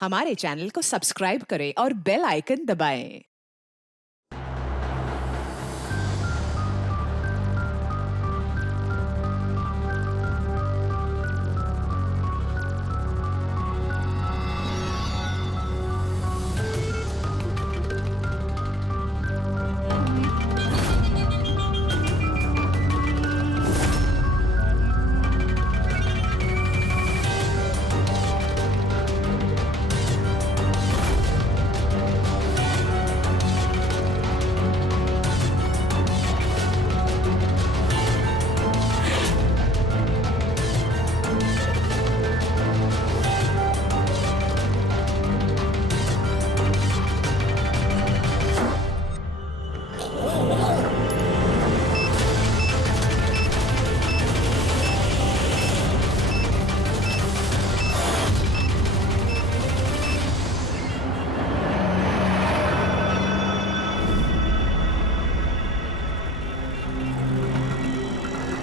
हमारे चैनल को सब्सक्राइब करें और बेल आइकन दबाएं।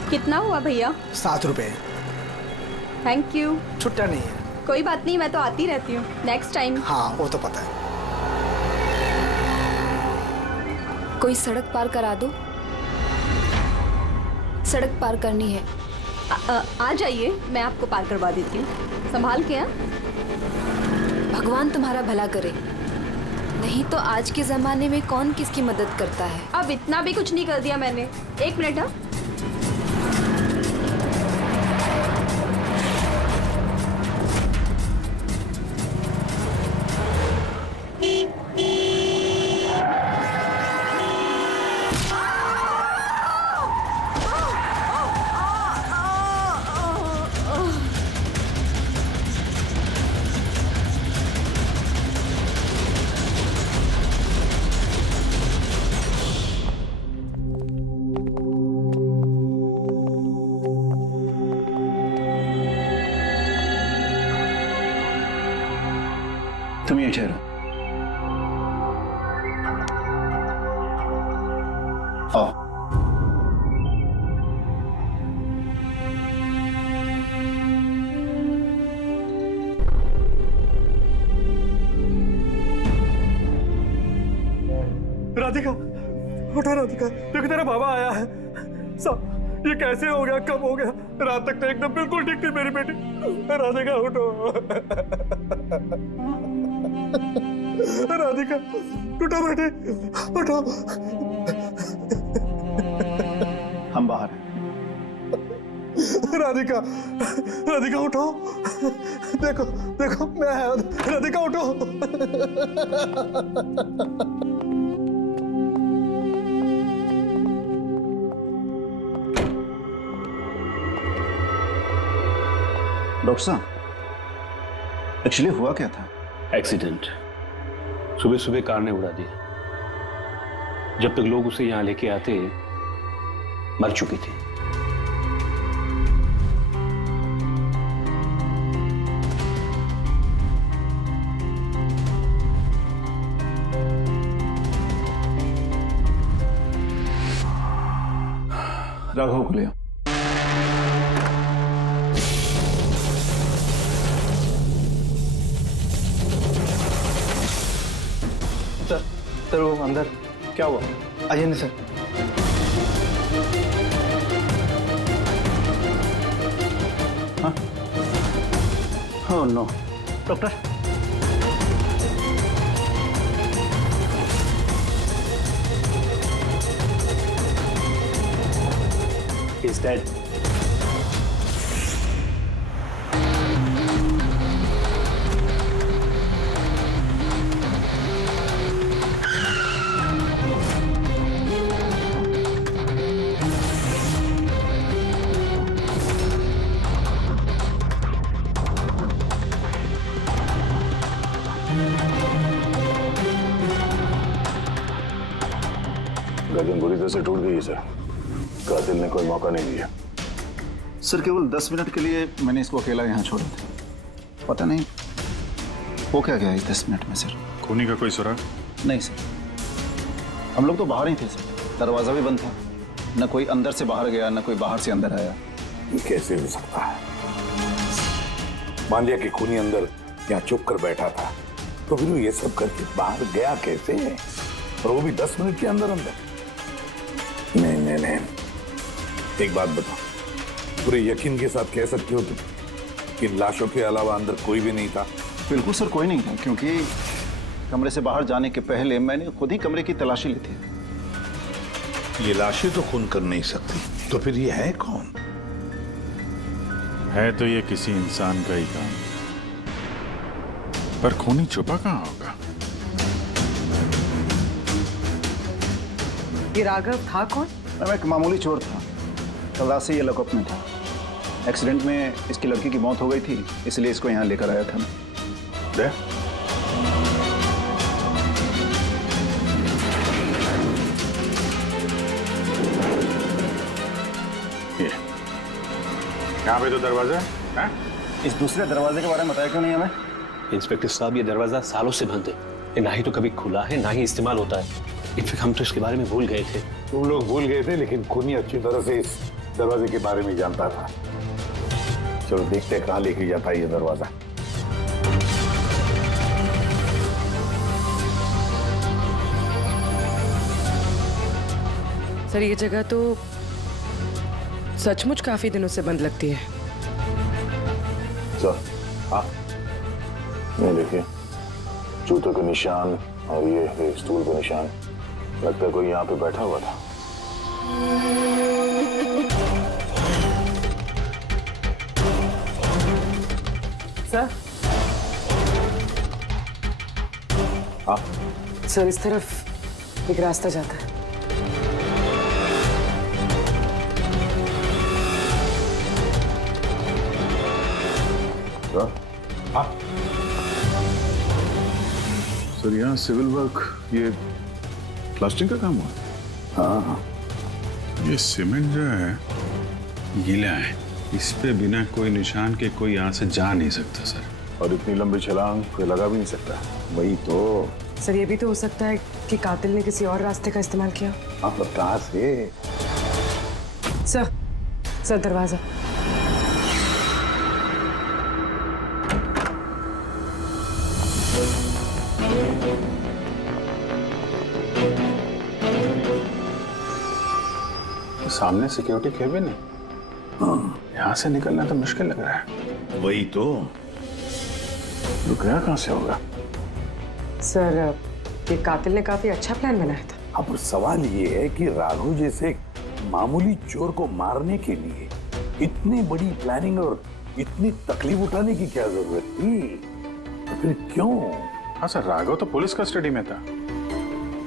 कितना हुआ भैया? 7 रुपए। Thank you. छुट्टा नहीं है। कोई बात नहीं, मैं तो आती रहती हूँ। Next time. हाँ वो तो पता है। कोई सड़क पार करा दो, सड़क पार करनी है। आ जाइए, मैं आपको पार करवा देती हूँ। संभाल के। भगवान तुम्हारा भला करे, नहीं तो आज के जमाने में कौन किसकी मदद करता है। अब इतना भी कुछ नहीं कर दिया मैंने। 1 मिनट। हाँ, तुम यहीं ठहरो। आओ। राधिका, उठो राधिका, देखो तेरा बाबा आया है। सब ये कैसे हो गया, कब हो गया? रात तक तो एकदम बिल्कुल ठीक थी मेरी बेटी। राधिका उठो। राधिका उठो बेटी, उठो। हम बाहर हैं। राधिका, राधिका उठो। देखो देखो मैं आया। राधिका उठो। डॉक्टर साहब, एक्चुअली हुआ क्या था? एक्सीडेंट। सुबह सुबह कार ने उड़ा दिया। जब तक लोग उसे यहां लेके आते मर चुकी थी। राघव को ले आओ। सर वो अंदर क्या हुआ? आइए नहीं सर। हाँ? Oh no. Doctor, He's dead. गर्दन बुरी तरह से टूट गई है सर। कातिल ने कोई मौका नहीं दिया। सर केवल 10 मिनट के लिए मैंने इसको अकेला यहाँ छोड़ा था। पता नहीं वो क्या गया 10 मिनट में सर। खूनी का कोई सुराग? नहीं सर, हम लोग तो बाहर ही थे सर। दरवाजा भी बंद था, न कोई अंदर से बाहर गया न कोई बाहर से अंदर आया। ये कैसे हो सकता है? मान लिया कि खूनी अंदर यहाँ चुप कर बैठा था, तो फिर वो ये सब करके बाहर गया कैसे है? और वो भी 10 मिनट के अंदर अंदर। नहीं नहीं नहीं, एक बात बताओ, पूरे यकीन के साथ कह सकते हो तुम कि लाशों के अलावा अंदर कोई भी नहीं था? बिल्कुल सर, कोई नहीं था, क्योंकि कमरे से बाहर जाने के पहले मैंने खुद ही कमरे की तलाशी ली थी। ये लाशें तो खून कर नहीं सकती, तो फिर ये है कौन? है तो ये किसी इंसान का ही काम, पर खूनी छुपा कहाँ होगा? ये राघव था कौन? मैं एक मामूली चोर था, कल रात से ये लॉकअप में था। एक्सीडेंट में इसकी लड़की की मौत हो गई थी, इसलिए इसको यहाँ लेकर आया था। दे? यहाँ पे तो दरवाजा है? इस दूसरे दरवाजे के बारे में बताया क्यों नहीं हमें? इंस्पेक्टर साहब, ये दरवाजा सालों से बंद है, ये ना ही तो कभी खुला है ना ही इस्तेमाल होता है। इनफैक्ट हम तो इसके बारे में भूल गए थे। तुम लोग भूल गए थे, लेकिन खूनी अच्छी तरह से इस दरवाजे के बारे में जानता था। चलो देखते हैं कहाँ लेके जाता है ये दरवाजा। सर, ये जगह तो सचमुच काफी दिनों से बंद लगती है। सर, हाँ, ये देखिए, जूतों के निशान और ये स्टूल के निशान, लगता है कोई यहाँ पे बैठा हुआ था। सर, हाँ, सर इस तरफ एक रास्ता जाता है। हाँ, सर यहाँ सिविल वर्क, ये प्लास्टिक का काम हुआ? हाँ, हाँ। ये सीमेंट जो है गीला है, इस पे बिना कोई निशान के कोई यहाँ से जा नहीं सकता सर। और इतनी लंबी छलांग कोई लगा भी नहीं सकता। वही तो। सर, ये भी तो हो सकता है कि कातिल ने किसी और रास्ते का इस्तेमाल किया। आप कहाँ से? सर दरवाजा। सामने सिक्योरिटी केबिन है। हाँ, यहाँ से निकलना तो मुश्किल लग रहा है। वही तो। गया कहाँ से होगा? सर, ये कातिल ने काफी अच्छा प्लान बनाया था। अब सवाल ये है कि राघव जैसे मामूली चोर को मारने के लिए इतनी बड़ी प्लानिंग और इतनी तकलीफ उठाने की क्या जरूरत थी? तो फिर क्यों? हाँ सर, राघव तो पुलिस कस्टडी में था,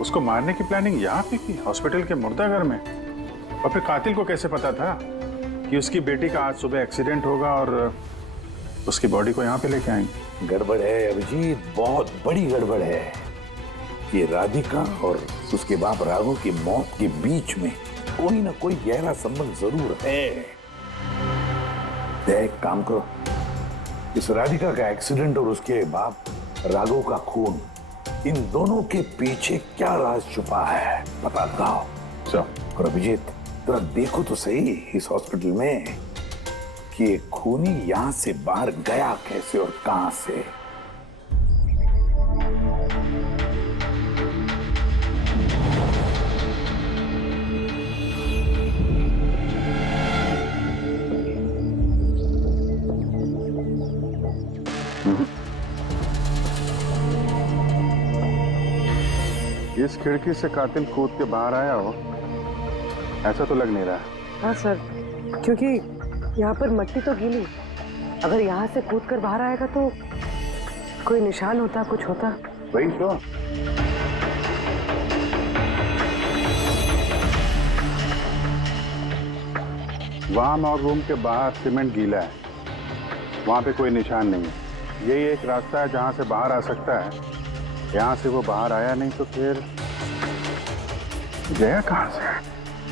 उसको मारने की प्लानिंग यहाँ पे की, हॉस्पिटल के मुर्दाघर में। और फिर कातिल को कैसे पता था कि उसकी बेटी का आज सुबह एक्सीडेंट होगा और उसकी बॉडी को यहाँ पे लेके आएंगे? गड़बड़ है अभिजीत, बहुत बड़ी गड़बड़ है। ये राधिका और उसके बाप राघव की मौत के बीच में कोई ना कोई गहरा संबंध जरूर है। एक काम करो, इस राधिका का एक्सीडेंट और उसके बाप राघव का खून, इन दोनों के पीछे क्या राज छुपा है पता लगाओ। और अभिजीत, जरा देखो तो सही इस हॉस्पिटल में कि ये खूनी यहां से बाहर गया कैसे और कहां से। इस खिड़की से कातिल कूद के बाहर आया हो, ऐसा तो लग नहीं रहा। हाँ सर, क्योंकि यहाँ पर मट्टी तो गीली, अगर यहाँ से कूद कर बाहर आएगा तो कोई निशान होता, कुछ होता। वही तो। वाम और रूम के बाहर सीमेंट गीला है, वहां पे कोई निशान नहीं है। यही एक रास्ता है जहां से बाहर आ सकता है। यहाँ से वो बाहर आया नहीं तो फिर गया कहां से?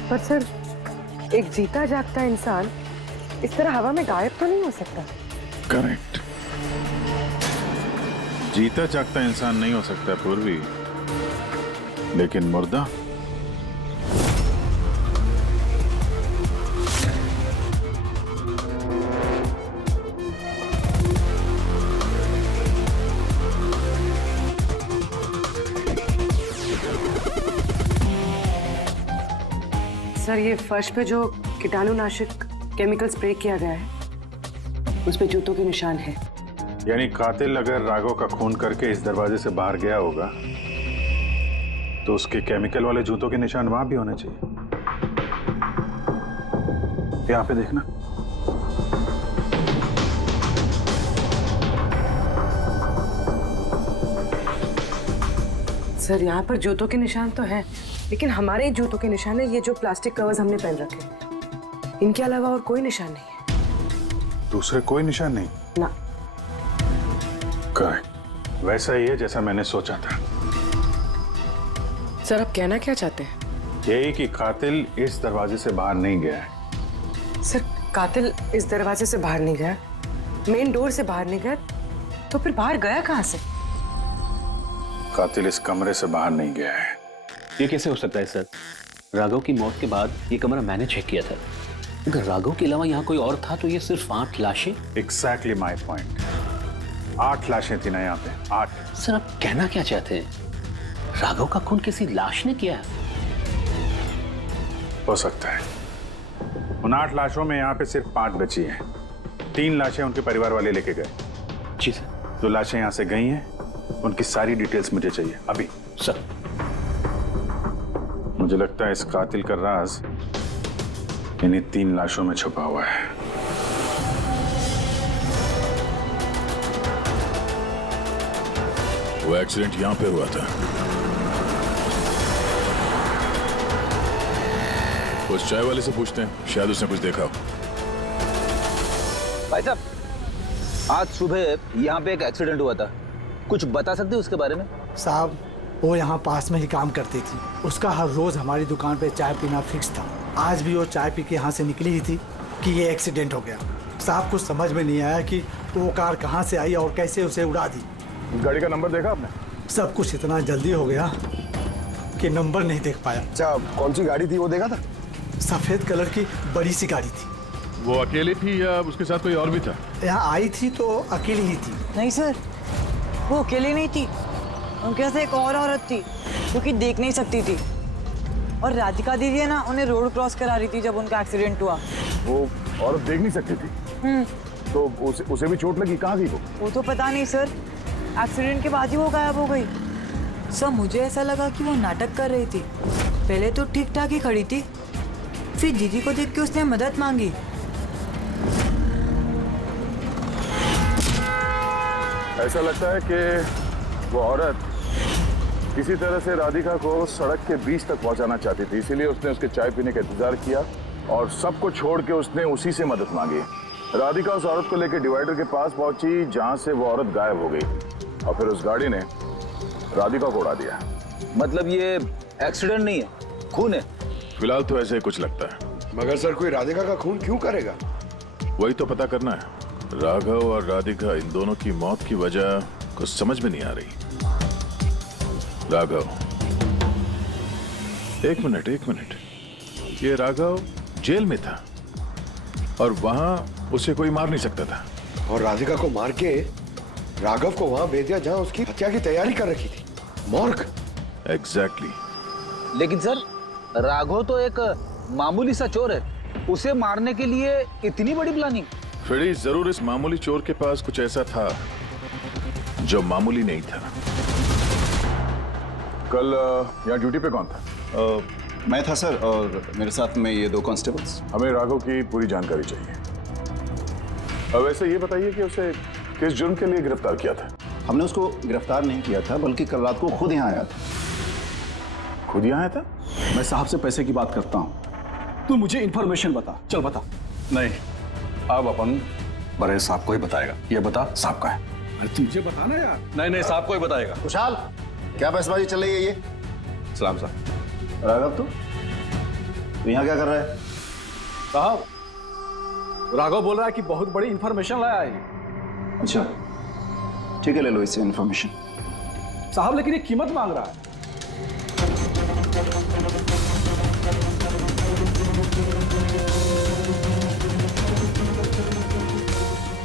पर सर, एक जीता जागता इंसान इस तरह हवा में गायब तो नहीं हो सकता। करेक्ट, जीता जागता इंसान नहीं हो सकता पूर्वी, लेकिन मुर्दा। सर ये फर्श पे जो कीटाणुनाशक केमिकल स्प्रे किया गया है उस पे जूतों के निशान है। यानी कातिल अगर राघव का खून करके इस दरवाजे से बाहर गया होगा तो उसके केमिकल वाले जूतों के निशान वहां भी होने चाहिए। यहाँ पे देखना। सर यहाँ पर जूतों के निशान तो है, लेकिन हमारे ही जूतों के निशान है ये जो प्लास्टिक कवर्स हमने पहन रखे हैं। इनके अलावा और कोई निशान नहीं है। दूसरे कोई निशान नहीं? ना। करेक्ट, वैसा ही है जैसा मैंने सोचा था। सर आप कहना क्या चाहते हैं? यही कि कातिल इस दरवाजे से बाहर नहीं गया है। सर कातिल इस दरवाजे से बाहर नहीं गया, मेन डोर से बाहर नहीं गया, तो फिर बाहर गया कहाँ से? कातिल इस कमरे से बाहर नहीं गया है। ये कैसे हो सकता है सर? राघव की मौत के बाद ये कमरा मैंने चेक किया था। अगर राघव के अलावा यहाँ कोई और था तो ये सिर्फ 8 लाशें। Exactly my point. 8 लाशें थी ना यहाँ पे, 8। सर आप कहना क्या चाहते हैं? राघव का खून किसी लाश ने किया है? हो सकता है। उन 8 लाशों में यहाँ पे सिर्फ 5 बची हैं। 3 लाशें उनके परिवार वाले लेके गए। जी सर। जो लाशें यहाँ से गई हैं उनकी सारी डिटेल्स मुझे चाहिए अभी। सर मुझे लगता है इस कातिल का राज इन्हीं 3 लाशों में छुपा हुआ है। वो एक्सीडेंट यहाँ पे हुआ था। उस चाय वाले से पूछते हैं, शायद उसने कुछ देखा हो। भाई साहब, आज सुबह यहाँ पे एक एक्सीडेंट हुआ था, कुछ बता सकते हैं उसके बारे में? साहब वो यहाँ पास में ही काम करती थी, उसका हर रोज हमारी दुकान पे चाय पीना फिक्स था। आज भी वो चाय पी के यहाँ से निकली ही थी कि ये एक्सीडेंट हो गया। साहब कुछ समझ में नहीं आया कि वो कार कहाँ से आई और कैसे उसे उड़ा दी। गाड़ी का नंबर देखा आपने? सब कुछ इतना जल्दी हो गया कि नंबर नहीं देख पाया। अच्छा कौन सी गाड़ी थी वो देखा था? सफेद कलर की बड़ी सी गाड़ी थी। वो अकेली थी या उसके साथ कोई और भी था? यहाँ आई थी तो अकेली ही थी। नहीं सर, वो अकेली नहीं थी, उनके साथ एक और औरत थी जो कि देख नहीं सकती थी। और राधिका दीदी है ना, उन्हें रोड क्रॉस करा रही थी जब उनका एक्सीडेंट हुआ। वो औरत देख नहीं सकती थी? तो उसे भी चोट लगी? कहाँ गई वो तो पता नहीं सर, एक्सीडेंट के बाद ही वो गायब हो गई। सर मुझे ऐसा लगा कि वो नाटक कर रही थी। पहले तो ठीक ठाक ही खड़ी थी, फिर दीदी को देख के उसने मदद मांगी। ऐसा लगता है कि वो औरत किसी तरह से राधिका को सड़क के बीच तक पहुंचाना चाहती थी, इसीलिए उसने उसके चाय पीने का इंतजार किया और सबको छोड़ के उसने उसी से मदद मांगी। राधिका उस औरत को लेकर डिवाइडर के पास पहुंची जहां से वो औरत गायब हो गई और फिर उस गाड़ी ने राधिका को उड़ा दिया। मतलब ये एक्सीडेंट नहीं है, खून है? फिलहाल तो ऐसे ही कुछ लगता है। मगर सर कोई राधिका का खून क्यों करेगा? वही तो पता करना है। राघव और राधिका इन दोनों की मौत की वजह कुछ समझ में नहीं आ रही। राघव, एक मिनट, ये राघव जेल में था और वहां उसे कोई मार नहीं सकता था, और राधिका को मार के राघव को वहां भेज दिया जहां उसकी हत्या की तैयारी कर रखी थी, मॉर्ग। एग्जैक्टली। लेकिन सर राघव तो एक मामूली सा चोर है, उसे मारने के लिए इतनी बड़ी प्लानिंग? फ्रेडी, जरूर इस मामूली चोर के पास कुछ ऐसा था जो मामूली नहीं था। कल यहाँ ड्यूटी पे कौन था? मैं था सर, और मेरे साथ में ये 2 कांस्टेबल्स। हमें राघव की पूरी जानकारी चाहिए। अब वैसे ये बताइए कि उसे किस जुर्म के लिए गिरफ्तार किया था? हमने उसको गिरफ्तार नहीं किया था, बल्कि कल रात को खुद यहाँ आया था। खुद यहाँ आया था? मैं साहब से पैसे की बात करता हूँ, तू मुझे इंफॉर्मेशन बता। चल बता। नहीं, अब अपन बड़े साहब को ही बताएगा। ये बता साहब का है। अरे तुझे बताना यार। नहीं, साहब को ही बताएगा। खुशहाल, क्या बहसबाजी चल रही है ये? सलाम साहब। राघव तू यहाँ क्या कर रहा है? साहब, राघव बोल रहा है कि बहुत बड़ी इंफॉर्मेशन लाया है। अच्छा ठीक है, ले लो इससे इंफॉर्मेशन। साहब लेकिन ये कीमत मांग रहा है।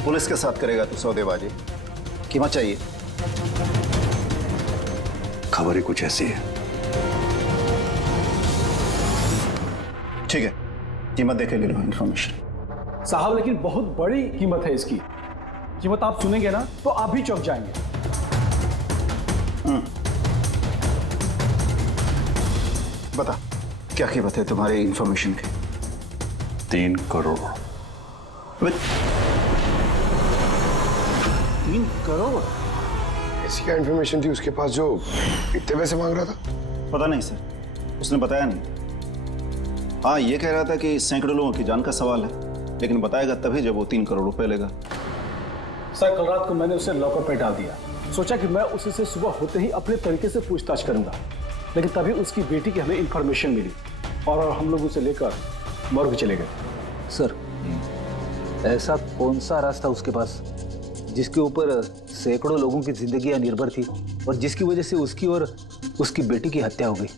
पुलिस के साथ करेगा तो सौदेबाजी, कीमत चाहिए। खबर ही कुछ ऐसी है। ठीक है, कीमत देके ले लो इन्फॉर्मेशन। साहब लेकिन बहुत बड़ी कीमत है इसकी। कीमत आप सुनेंगे ना तो आप भी चौंक जाएंगे। बता, क्या कीमत है तुम्हारी इन्फॉर्मेशन की? 3 करोड़। 3 करोड़? ऐसी क्या इन्फॉर्मेशन थी उसके पास जो इतने पैसे मांग रहा था? पता नहीं सर, उसने बताया नहीं। हाँ, ये कह रहा था कि सैकड़ों लोगों की जान का सवाल है, लेकिन बताएगा तभी जब वो 3 करोड़ रुपए लेगा। सर, कल रात को मैंने उसे लॉकअप पे डाल दिया। सोचा कि मैं उसी से सुबह होते ही अपने तरीके से पूछताछ करूंगा, लेकिन तभी उसकी बेटी की हमें इंफॉर्मेशन मिली और हम लोग उसे लेकर मॉर्ग चले गए। सर, ऐसा कौन सा रास्ता उसके पास जिसके ऊपर सैकड़ों लोगों की जिंदगियां निर्भर थी और जिसकी वजह से उसकी और उसकी बेटी की हत्या हो गई?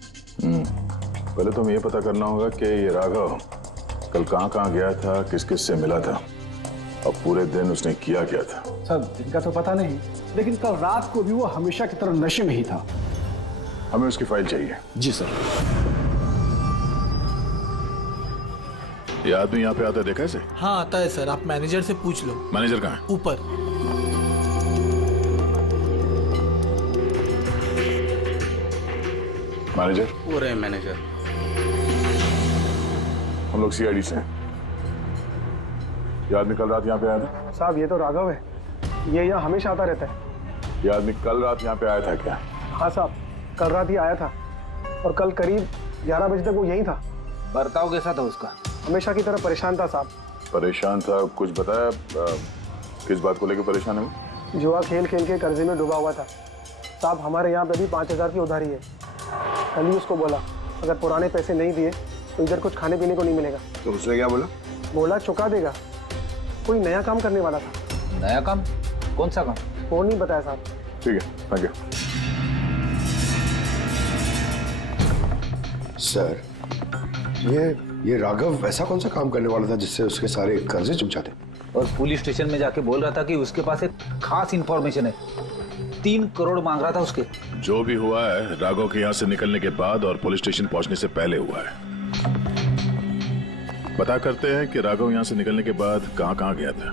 पहले तो हमें ये पता करना होगा कि ये राघव कल कहाँ गया था, किस किस से मिला था और पूरे दिन उसने किया क्या था। सर, दिन का तो पता नहीं, लेकिन कल रात को भी वो हमेशा की तरह नशे में ही था। हमें उसकी फाइल चाहिए। जी सर। ये आदमी यहाँ पे आता है, देखा है इसे? हाँ आता है सर, आप मैनेजर से पूछ लो। मैनेजर कहाँ है? ऊपर। मैनेजर? वो रहे मैनेजर। हम लोग सीआईडी से हैं। ये आदमी कल रात यहाँ पे आया था? साहब, ये तो राघव है, ये यहाँ हमेशा आता रहता है। ये आदमी कल रात यहाँ पे आया था क्या? हाँ साहब, कल रात ही आया था और कल करीब 11 बजे तक वो यहीं था। बर्ताव कैसा था उसका? हमेशा की तरह परेशान था साहब। परेशान था? कुछ बताया किस बात को लेकर परेशान है? जुआ खेल खेल के कर्जे में डूबा हुआ था साहब। हमारे यहाँ पे भी 5,000 की उधारी है। कल ही उसको बोला अगर पुराने पैसे नहीं दिए तो इधर कुछ खाने पीने को नहीं मिलेगा। तो उसने क्या बोला? बोला चुका देगा। कोई नया काम करने वाला था। नया काम? कौन सा काम? वो नहीं बताया साहब। ठीक है, थैंक यू। सर, ये राघव ऐसा कौन सा काम करने वाला था जिससे उसके सारे कर्जे चुक जाते? और पुलिस स्टेशन में जाके बोल रहा था कि उसके पास एक खास इंफॉर्मेशन है। 3 करोड़ मांग रहा था उसके। जो भी हुआ है राघव के यहाँ से निकलने के बाद और पुलिस स्टेशन पहुंचने से पहले हुआ है। पता करते हैं कि राघव यहाँ से निकलने के बाद कहाँ गया था।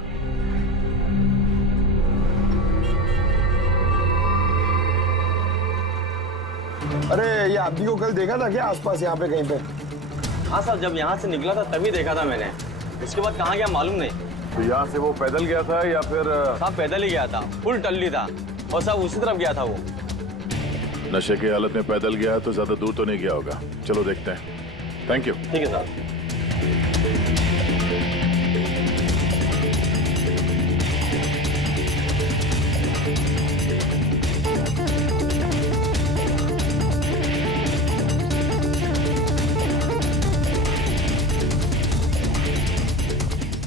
अरे, ये आदमी को कल देखा था क्या आसपास यहाँ पे कहीं पे? हाँ साहब, जब यहाँ से निकला था तभी देखा था मैंने। उसके बाद कहाँ गया मालूम नहीं। तो यहाँ से वो पैदल गया था या फिर? साहब पैदल ही गया था, फुल टल्ली था और साहब उसी तरफ गया था वो। नशे की हालत में पैदल गया तो ज्यादा दूर तो नहीं गया होगा। चलो देखते हैं। Thank you. ठीक है साहब।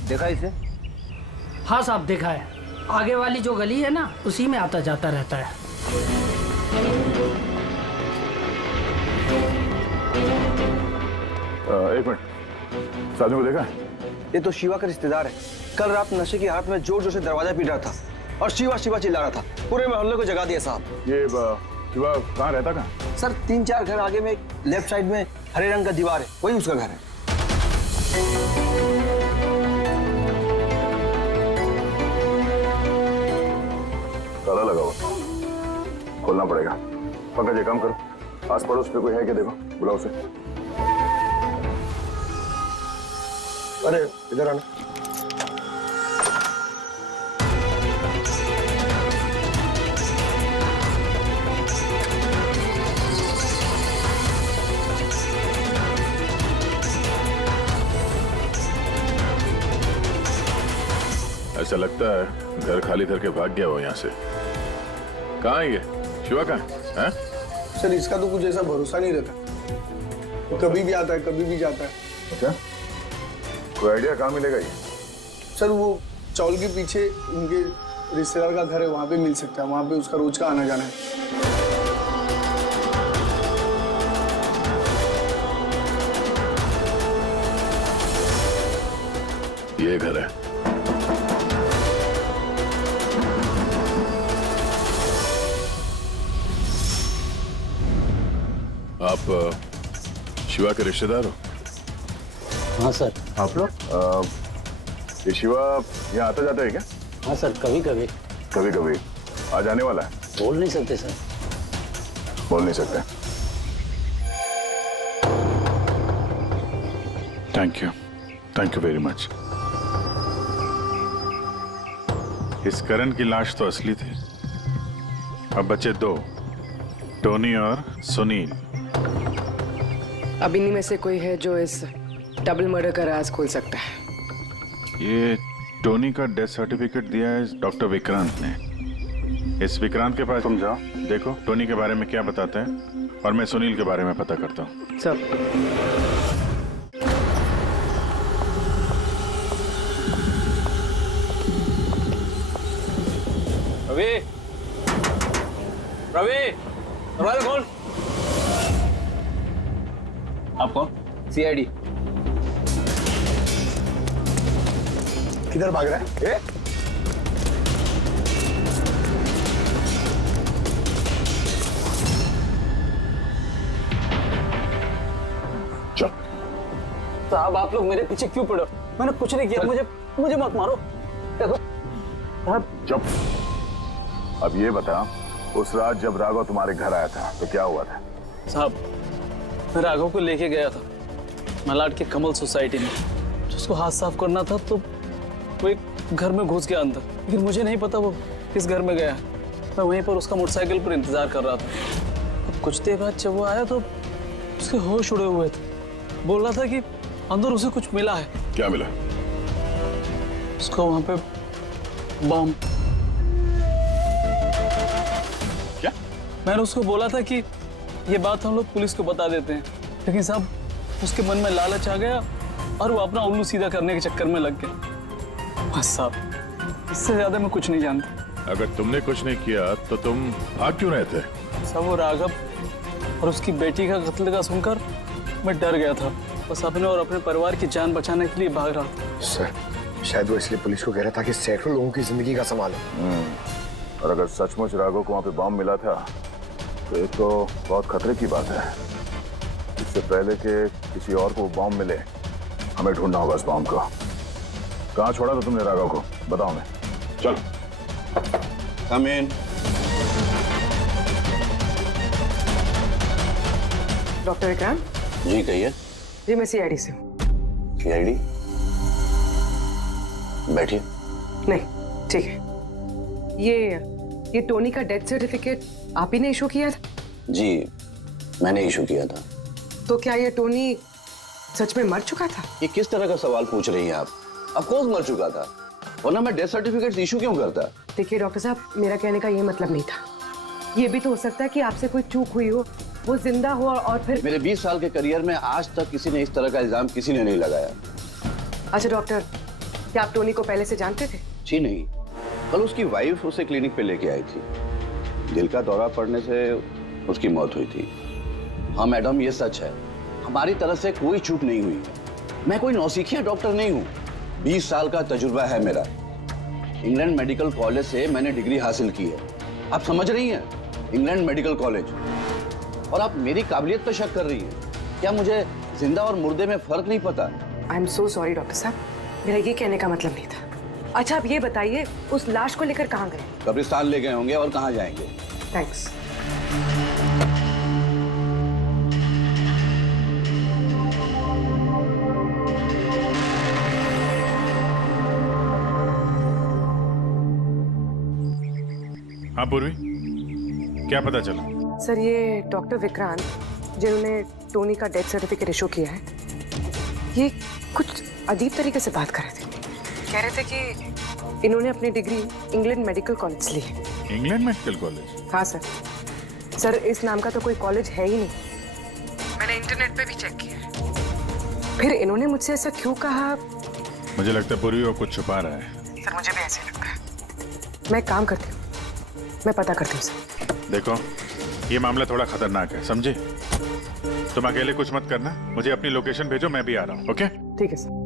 देखा इसे? हाँ साहब, देखा है। आगे वाली जो गली है ना, उसी में आता जाता रहता है। एक मिनट, साधु को देखा है? ये तो शिवा का रिश्तेदार है। कल रात नशे की हालत में जोर जोर से दरवाजा पीट रहा था और शिवा शिवा चिल्ला रहा था। पूरे मोहल्ले को जगा दिया साहब। ये शिवा कहाँ रहता? कहाँ? सर, 3-4 घर आगे में लेफ्ट साइड में हरे रंग का दीवार है, वही उसका घर है। ताला लगा हुआ, खोलना पड़ेगा। पंकज, ये काम करो, आस पड़ोस पे कोई है क्या देखो, बुलाओ उसे। अरे इधर आना। ऐसा लगता है घर खाली करके भाग गया हो यहाँ से। कहाँ है ये शिवा? कहाँ है? सर, इसका तो कुछ ऐसा भरोसा नहीं रहता। वो कभी भी आता है, कभी भी जाता है। अच्छा, कोई आइडिया कहाँ मिलेगा ये? सर, वो चौल के पीछे उनके रिश्तेदार का घर है, वहाँ पे मिल सकता है। वहाँ पे उसका रोज का आना जाना है। ये घर है। आप शिवा के रिश्तेदार हो? हाँ सर। आप लोग ये शिवा यहाँ आता जाता है क्या? हाँ सर, कभी कभी। कभी कभी आ जाने वाला है? बोल नहीं सकते सर। बोल नहीं सकते। Thank you very much. इस करण की लाश तो असली थी। अब बचे दो, टोनी और सुनील। अब इन्हीं में से कोई है जो इस डबल मर्डर का राज खोल सकता है। ये टोनी का डेथ सर्टिफिकेट दिया है डॉक्टर विक्रांत ने। इस विक्रांत के पास तुम जाओ, देखो टोनी के बारे में क्या बताते हैं, और मैं सुनील के बारे में पता करता हूँ। सब रवि, रवि, दरवाजा खोल। आप कौन? सीआईडी। किधर भाग रहा है? साहब आप लोग मेरे पीछे क्यों पड़े? मैंने कुछ नहीं किया, मुझे मत मारो। देखो चुप। अब ये बता, उस रात जब राघव तुम्हारे घर आया था तो क्या हुआ था? साहब मैं राघव को लेके गया था मलाड के कमल सोसाइटी में। उसको हाथ साफ करना था तो वो एक घर में घुस गया अंदर, लेकिन मुझे नहीं पता वो किस घर में गया है। मैं वहीं पर उसका मोटरसाइकिल पर इंतजार कर रहा था। अब कुछ देर बाद जब वो आया तो उसके होश उड़े हुए थे। बोल रहा था कि अंदर उसे कुछ मिला है। क्या मिला? उसको वहां पे बम। क्या? मैंने उसको बोला था कि ये बात हम लोग पुलिस को बता देते हैं, लेकिन साहब उसके मन में लालच आ गया और वो अपना उल्लू सीधा करने के चक्कर में लग गया। बस साहब, इससे ज्यादा मैं कुछ नहीं जानता। अगर तुमने कुछ नहीं किया तो तुम भाग क्यों रहे थे? साहब वो राघव और उसकी बेटी का कत्ल का सुनकर मैं डर गया था। बस अपने और अपने परिवार की जान बचाने के लिए भाग रहा था। सर शायद वो इसलिए पुलिस को कह रहा था कि सैकड़ों लोगों की जिंदगी का सवाल है। और अगर सचमुच राघव को वहां पे बॉम्ब मिला था तो ये तो बहुत खतरे की बात है। इससे पहले कि किसी और को बॉम्ब मिले, हमें ढूंढना होगा इस बॉम्ब को। कहाँ छोड़ा था तुमने राघव को? बताओ। मैं चल। कम इन। डॉक्टर विक्रांत जी कहिए। जी मैं सीआईडी से हूँ। सीआईडी? बैठिए। नहीं ठीक है। ये टोनी का डेथ सर्टिफिकेट आप ही ने इशू किया था? जी मैंने इशू किया था। तो क्या ये टोनी सच में मर चुका था? ये किस तरह का सवाल पूछ रही हैं आप? ऑफ कोर्स मर चुका था, वरना मैं डेथ सर्टिफिकेट इशू क्यों करता? देखिए डॉक्टर साहब, मेरा कहने का ये मतलब नहीं था। ये भी तो हो सकता है कि आपसे कोई चूक हुई हो, वो जिंदा हो और फिर। मेरे 20 साल के करियर में आज तक किसी ने इस तरह का इल्जाम किसी ने नहीं लगाया। अच्छा डॉक्टर, क्या आप टोनी को पहले से जानते थे? जी नहीं, कल उसकी वाइफ उसे क्लिनिक पे लेके आई थी। दिल का दौरा पड़ने से उसकी मौत हुई थी। हाँ मैडम, ये सच है, हमारी तरफ से कोई चूक नहीं हुई है। मैं कोई नौसिखिया डॉक्टर नहीं हूँ, 20 साल का तजुर्बा है मेरा। इंग्लैंड मेडिकल कॉलेज से मैंने डिग्री हासिल की है। आप समझ रही हैं? England medical college. और आप मेरी काबिलियत पर शक कर रही हैं? क्या मुझे जिंदा और मुर्दे में फर्क नहीं पता? I am so sorry doctor साहब, मेरा ये कहने का मतलब नहीं था। अच्छा आप ये बताइए, उस लाश को लेकर कहाँ गए? कब्रिस्तान ले गए होंगे, और कहाँ जाएंगे? थैंक्स। हाँ पूर्वी, क्या पता चला? सर ये डॉक्टर विक्रांत जिन्होंने टोनी का डेथ सर्टिफिकेट इशू किया है, ये कुछ अजीब तरीके से बात कर रहे थे। कह रहे थे कि इन्होंने अपनी डिग्री इंग्लैंड मेडिकल कॉलेज से ली है। England medical college? हाँ सर। सर इस नाम का तो कोई कॉलेज है ही नहीं, मैंने इंटरनेट पे भी चेक किया। फिर इन्होंने मुझसे ऐसा क्यों कहा? मुझे लगता है पूर्वी वो कुछ छुपा रहा है। सर मुझे भी ऐसे लगता है। मैं काम करती हूँ, मैं पता करती हूँ सर। देखो ये मामला थोड़ा खतरनाक है, समझे? तुम अकेले कुछ मत करना, मुझे अपनी लोकेशन भेजो, मैं भी आ रहा हूँ। ओके? ठीक है सर।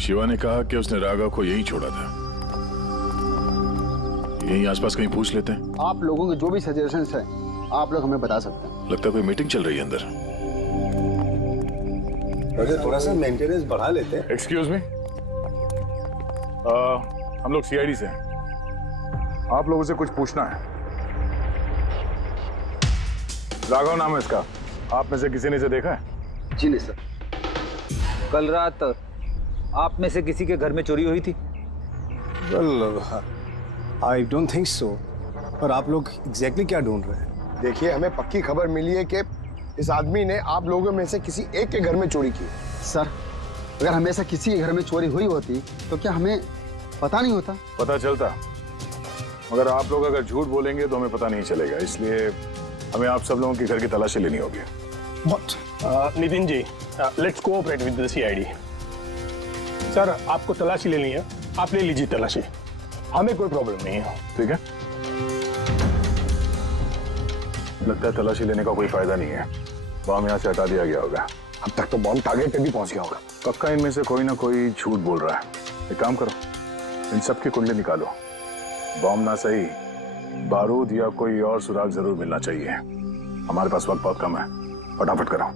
शिवा ने कहा कि उसने राघव को यहीं छोड़ा था। यहीं आसपास कहीं पूछ लेते हैं। आप लोगों के जो भी सजेशंस हैं आप लोग हमें बता सकते हैं। लगता है कोई मीटिंग चल रही है अंदर। थोड़ा सा मेंटेनेंस बढ़ा लेते हैं। एक्सक्यूज मी, हम लोग सीआईडी से हैं। आप लोगों से कुछ पूछना है। राघव नाम है इसका। आप में से किसी ने इसे देखा है? जी नहीं सर। कल रात आप में से किसी के घर में चोरी हुई थी? Well, I don't think so. पर आप लोग एग्जैक्टली क्या ढूंढ रहे हैं? देखिए, हमें पक्की खबर मिली है कि इस आदमी ने आप लोगों में से किसी एक के घर में चोरी की। सर, अगर हमेशा किसी के घर में चोरी हुई होती तो क्या हमें पता नहीं होता? पता चलता, मगर आप लोग अगर झूठ बोलेंगे तो हमें पता नहीं चलेगा। इसलिए हमें आप सब लोगों के घर की तलाशी लेनी होगी। Nitin ji, let's cooperate with the CID. Sir, आपको तलाशी लेनी है, आप ले लीजिए तलाशी, हमें कोई प्रॉब्लम नहीं है। ठीक है, लगता है तलाशी लेने का कोई फायदा नहीं है। बॉम्ब यहाँ से हटा दिया गया होगा। अब तक तो बॉम्ब टारगेट पे भी पहुंच गया होगा। पक्का इनमें से कोई ना कोई झूठ बोल रहा है। एक काम करो, इन सब की कुंडली निकालो। बॉम्ब ना सही, बारूद या कोई और सुराग जरूर मिलना चाहिए। हमारे पास वक्त बहुत कम है, फटाफट करो।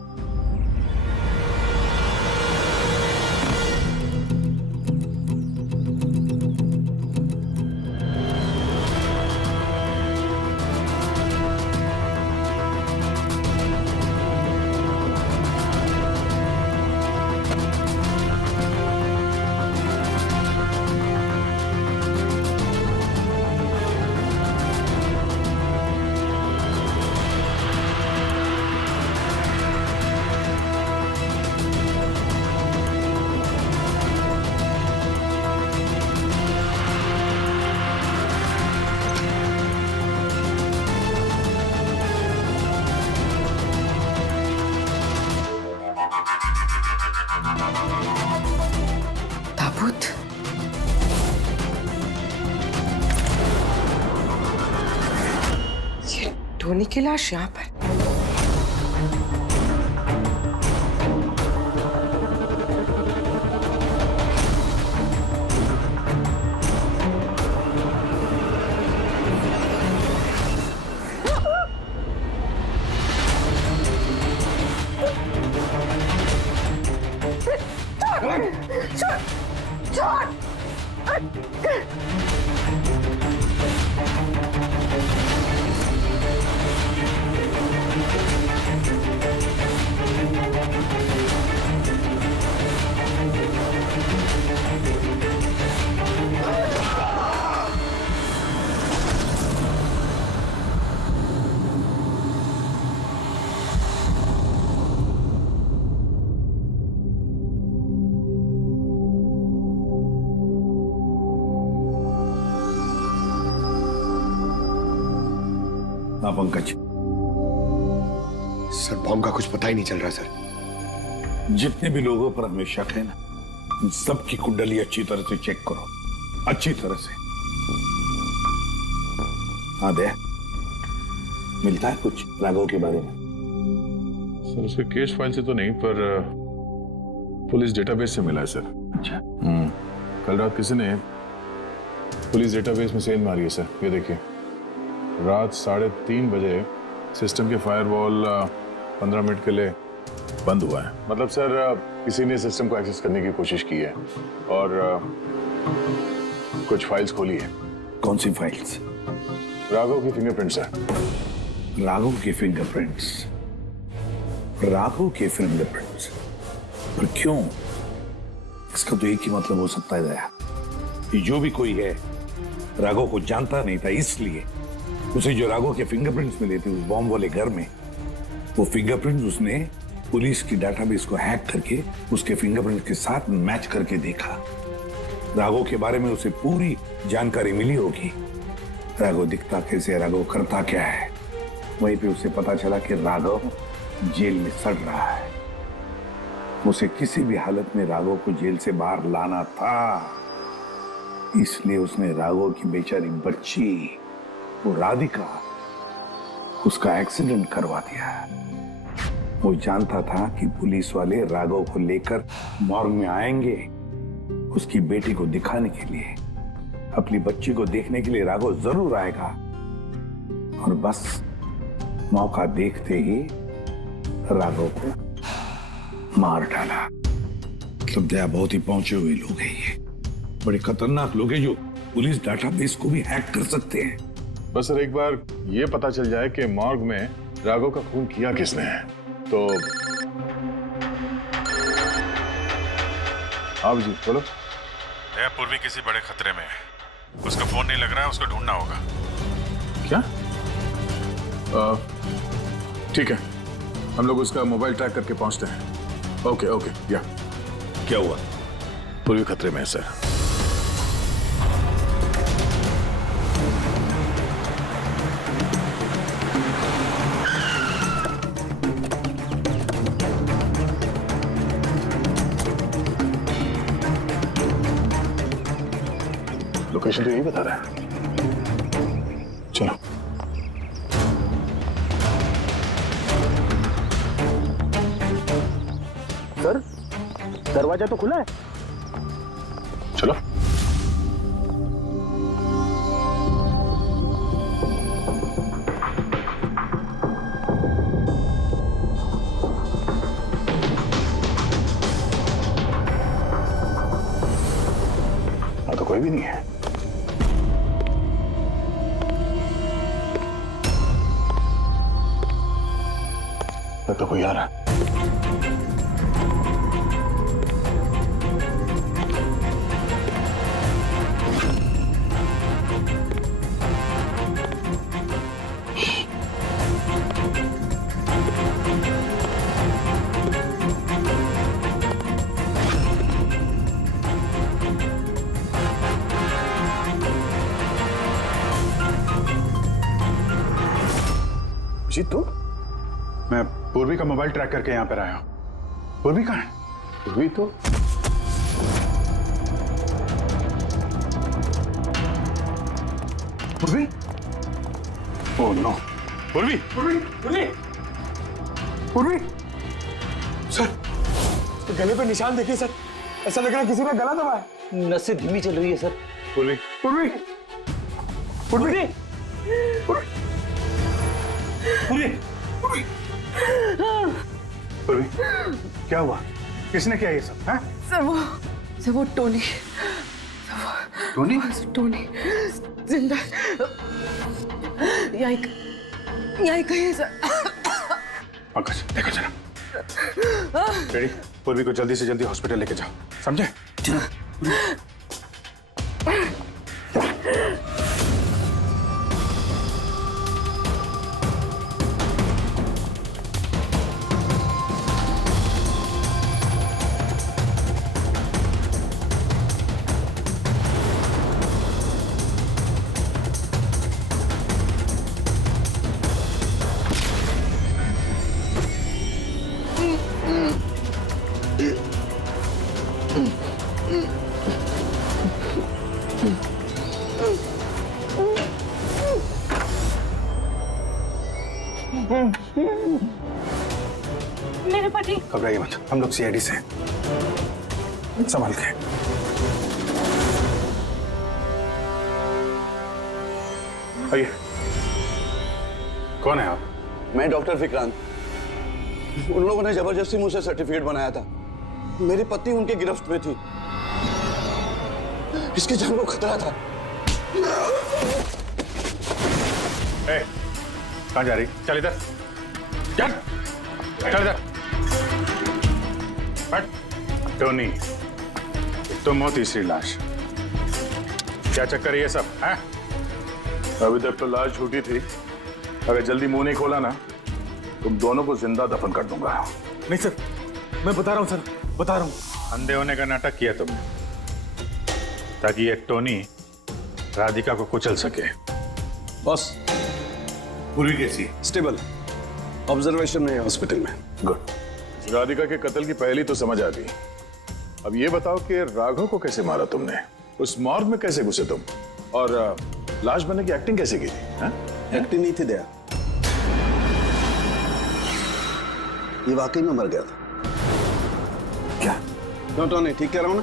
ताबूत। ये टोनी की लाश यहाँ पर। पंकज, सर, बॉम्ब का कुछ पता ही नहीं चल रहा सर। जितने भी लोगों पर हमें शक है ना, उन सबकी कुंडली अच्छी तरह से चेक करो, अच्छी तरह से। हाँ दे, मिलता है कुछ राघव के बारे में? सर, उसके केस फाइल से तो नहीं, पर पुलिस डेटाबेस से मिला है सर। अच्छा। कल रात किसी ने पुलिस डेटाबेस में सेंध मारी है सर। ये देखिए, रात 3:30 बजे सिस्टम के फायरवॉल 15 मिनट के लिए बंद हुआ है। मतलब सर, किसी ने सिस्टम को एक्सेस करने की कोशिश की है और कुछ फाइल्स खोली है। कौन सी फाइल्स? राघव की फिंगरप्रिंट्स है। राघव के फिंगरप्रिंट्स? राघव के फिंगरप्रिंट्स? पर क्यों? इसका तो एक ही मतलब हो सकता है दया, कि जो भी कोई है राघव को जानता नहीं था, इसलिए उसे जो राघव के फिंगरप्रिंट्स मिले थे उस बॉम्ब वाले घर में, वो फिंगरप्रिंट्स उसने पुलिस की डाटाबेस को हैक करके उसके फिंगरप्रिंट्स के साथ मैच करके देखा। राघव के बारे में उसे पूरी जानकारी मिली होगी। राघव दिखता कैसे, राघव करता क्या है। वहीं पे उसे पता चला कि राघव जेल में सड़ रहा है। उसे किसी भी हालत में राघव को जेल से बाहर लाना था, इसलिए उसने राघव की बेचारी बच्ची, वो राधिका, उसका एक्सीडेंट करवा दिया। वो जानता था कि पुलिस वाले राघव को लेकर मॉर्ग में आएंगे, उसकी बेटी को दिखाने के लिए, अपनी बच्ची को देखने के लिए राघव जरूर आएगा। और बस मौका देखते ही राघव को मार डाला। मतलब दया बहुत ही पहुंचे हुए लोग हैं ये, बड़े खतरनाक लोग हैं जो पुलिस डाटाबेस को भी हैक कर सकते हैं। बस सर एक बार ये पता चल जाए कि मॉर्ग में राघव का खून किया किसने है तो। आप जी बोलो। पूर्वी किसी बड़े खतरे में है, उसका फोन नहीं लग रहा है, उसको ढूंढना होगा। क्या? ठीक है, हम लोग उसका मोबाइल ट्रैक करके पहुंचते हैं। Okay okay. या क्या हुआ? पूर्वी खतरे में है सर। लोकेशन तो यही बता रहा है। चलो। सर दरवाजा तो खुला है। चलो। हाँ तो कोई भी नहीं है। तो कोई आ रहा है। जी तू? मैं पूर्वी का मोबाइल ट्रैक करके यहाँ पर आया हूँ। पूर्वी कहाँ है? पूर्वी तो पूर्वी? Oh no. पूर्वी पूर्वी पूर्वी पूर्वी सर, तो गले पे निशान देखिए सर, ऐसा लग रहा है किसी ने गला दबाया। नसें धीमी चल रही है सर। पूर्वी पूर्वी पूर्वी पूर्वी पूर्वी क्या हुआ? किसने किया ये सब? है? सर वो टोनी जिंदा यहीं कहीं है सर। पंकज देखो जरा। रेडी? पूर्वी को जल्दी से जल्दी हॉस्पिटल लेके जाओ, समझे? मेरे पति। घबराइए मत, हम लोग सीआईडी से हैं। संभाल के। आइए। कौन है आप? मैं डॉक्टर विक्रांत। उन लोगों ने जबरदस्ती मुझसे सर्टिफिकेट बनाया था। मेरी पत्नी उनके गिरफ्त में थी। इसकी जान को खतरा था। कहाँ जा रही? चल इधर। चल इधर। हट। टोनी, तुम हो तीसरी लाश। क्या चक्कर है ये सब? है? अभी तक तो लाश झूठी थी। अगर जल्दी मुंह नहीं खोला ना, तुम दोनों को जिंदा दफन कर दूंगा। नहीं सर, मैं बता रहा हूँ सर, बता रहा हूँ। अंधे होने का नाटक किया तुमने, ताकि ये टोनी राधिका को कुचल सके। बॉस, पूर्वी कैसी? स्टेबल, ऑब्जर्वेशन में है हॉस्पिटल में। गुड। राधिका के कत्ल की पहली तो समझ आ गई। अब ये बताओ कि राघव को कैसे मारा तुमने? उस मॉर्ग में कैसे घुसे तुम? और लाश बनने की एक्टिंग कैसे की थी? एक्टिंग नहीं थी दया, ये वाकई में मर गया था। क्या? टोनी ठीक कह रहा हूं ना?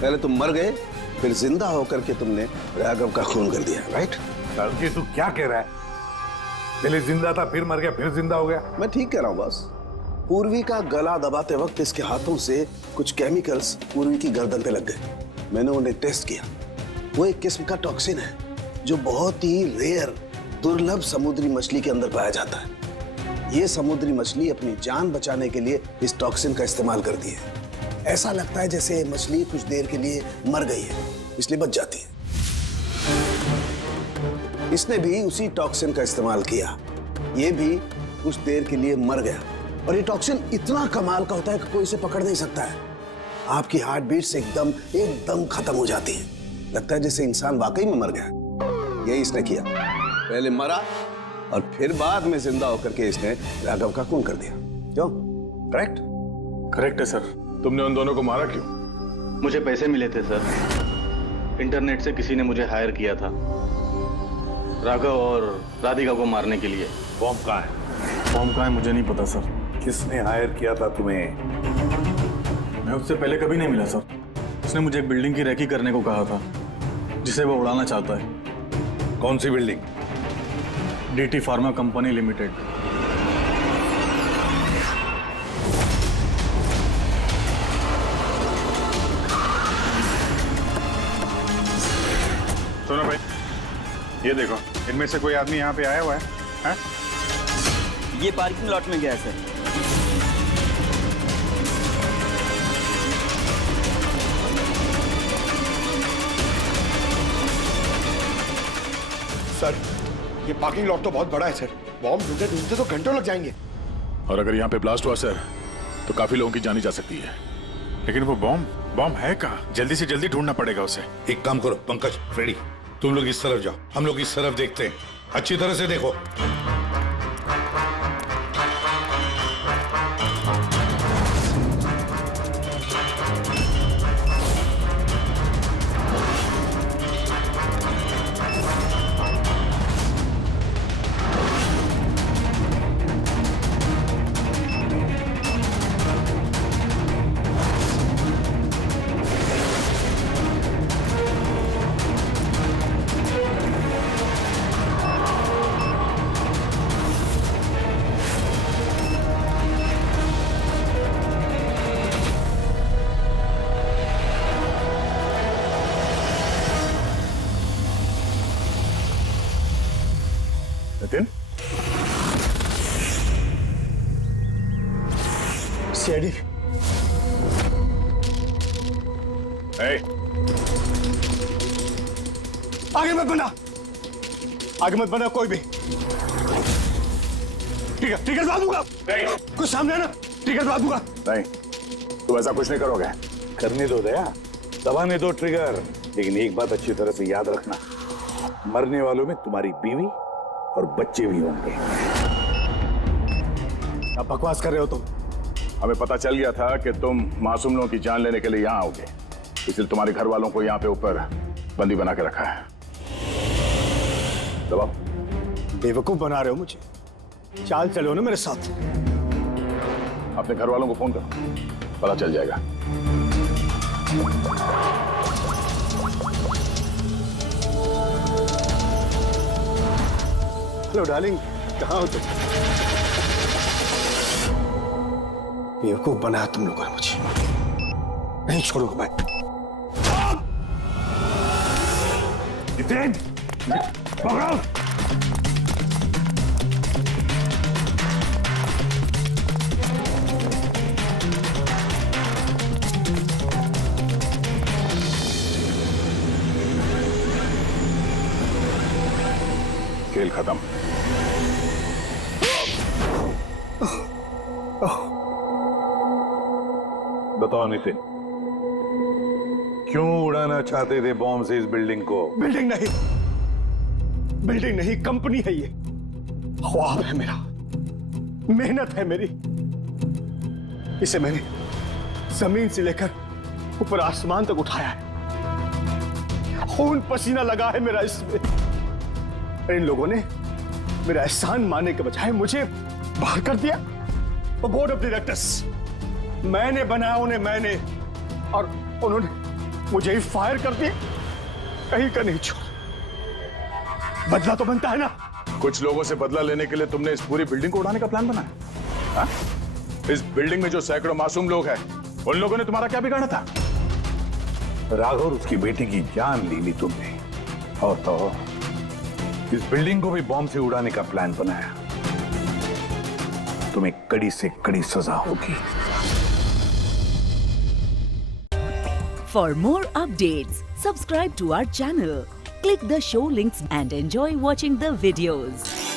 पहले तुम मर गए, फिर जिंदा होकर के तुमने राघव का खून कर दिया, राइट? जी तू क्या कह रहा है? पहले जिंदा था, फिर मर गया, फिर जिंदा हो गया। मैं ठीक कह रहा हूँ बॉस। पूर्वी का गला दबाते वक्त इसके हाथों से कुछ केमिकल्स पूर्वी की गर्दन पे लग गए। मैंने उन्हें टेस्ट किया। वो एक किस्म का टॉक्सिन है जो बहुत ही रेयर, दुर्लभ समुद्री मछली के अंदर पाया जाता है। ये समुद्री मछली अपनी जान बचाने के लिए इस टॉक्सिन का इस्तेमाल करती है। ऐसा लगता है जैसे मछली कुछ देर के लिए मर गई है, इसलिए बच जाती है। इसने भी उसी टॉक्सिन का इस्तेमाल किया। ये भी कुछ देर के लिए मर गया। और ये टॉक्सिन इतना कमाल का होता है कि कोई इसे पकड़ नहीं सकता है। आपकी हार्ट बीट से एकदम खत्म हो जाती है। लगता है जैसे इंसान वाकई में मर गया। यही इसने किया। पहले मरा और फिर बाद में जिंदा होकर के इसने राघव का खून कर दिया। क्यों? करेक्ट? करेक्ट है सर। तुमने उन दोनों को मारा क्यों? मुझे पैसे मिले थे सर। इंटरनेट से किसी ने मुझे हायर किया था राघव और राधिका को मारने के लिए। बॉम्ब कहाँ है? बॉम्ब कहाँ है मुझे नहीं पता सर। किसने हायर किया था तुम्हें? मैं उससे पहले कभी नहीं मिला सर। उसने मुझे एक बिल्डिंग की रेकी करने को कहा था जिसे वो उड़ाना चाहता है। कौन सी building? DT pharma company limited. सुनो भाई, ये देखो, इनमें से कोई आदमी यहाँ पे आया हुआ है? ये पार्किंग लॉट में गया है सर। ये पार्किंग लॉट तो बहुत बड़ा है सर। बॉम्ब ढूंढते ढूंढते तो घंटों लग जाएंगे। और अगर यहाँ पे ब्लास्ट हुआ सर तो काफी लोगों की जानी जा सकती है। लेकिन वो बॉम्ब है कहाँ? जल्दी से जल्दी ढूंढना पड़ेगा उसे। एक काम करो पंकज, फ्रेडी, तुम लोग इस तरफ जाओ, हम लोग इस तरफ देखते हैं। अच्छी तरह से देखो। नितिन, सीआईडी। आगे मत बढ़ना, आगे मत बढ़ना कोई भी। ठीक है जवाब दूंगा। कुछ सामने है ना? ठीक है जवाब दूंगा। नहीं, तुम ऐसा कुछ नहीं करोगे। करने दो दया, दबाने दो ट्रिगर। लेकिन एक बात अच्छी तरह से याद रखना, मरने वालों में तुम्हारी बीवी और बच्चे भी होंगे। अब बकवास कर रहे हो तुम। हमें पता चल गया था कि तुम मासूम लोगों की जान लेने के लिए यहाँ आओगे, इसलिए तुम्हारे घर वालों को यहाँ पे ऊपर बंदी बना के रखा है। दबाओ। बेवकूफ बना रहे हो मुझे। चाल चलो ना मेरे साथ। अपने घर वालों को फोन करो, पता चल जाएगा। हेलो डार्लिंग, कहाँ हो तुम? बेवकूफ बनाया तुम लोगों ने मुझे। नहीं छोड़ूंगा मैं। नितिन, पकड़ो। खेल खत्म। बताओ नितिन, क्यों उड़ाना चाहते थे बॉम्ब से इस बिल्डिंग को? बिल्डिंग नहीं, कंपनी है ये। ख्वाब है मेरा, मेहनत है मेरी। इसे मैंने जमीन से लेकर ऊपर आसमान तक उठाया है। खून पसीना लगा है मेरा इसमें। इन लोगों ने मेरा एहसान मानने के बजाय मुझे बाहर कर दिया। बोर्ड ऑफ डायरेक्टर्स मैंने बनाया उन्हें, मैंने, और मुझे ही फायर कर दिए, कहीं का नहीं छोड़ा। बदला तो बनता है ना। कुछ लोगों से बदला लेने के लिए तुमने इस पूरी बिल्डिंग को उड़ाने का प्लान बनाया? हाँ? इस बिल्डिंग में जो सैकड़ों मासूम लोग हैं, उन लोगों ने तुम्हारा क्या बिगाड़ा था? राघव और उसकी बेटी की जान ली तुमने, और तो इस बिल्डिंग को भी बॉम्ब से उड़ाने का प्लान बनाया। तुम्हें कड़ी से कड़ी सजा होगी। For more updates, subscribe to our channel, click the show links and enjoy watching the videos.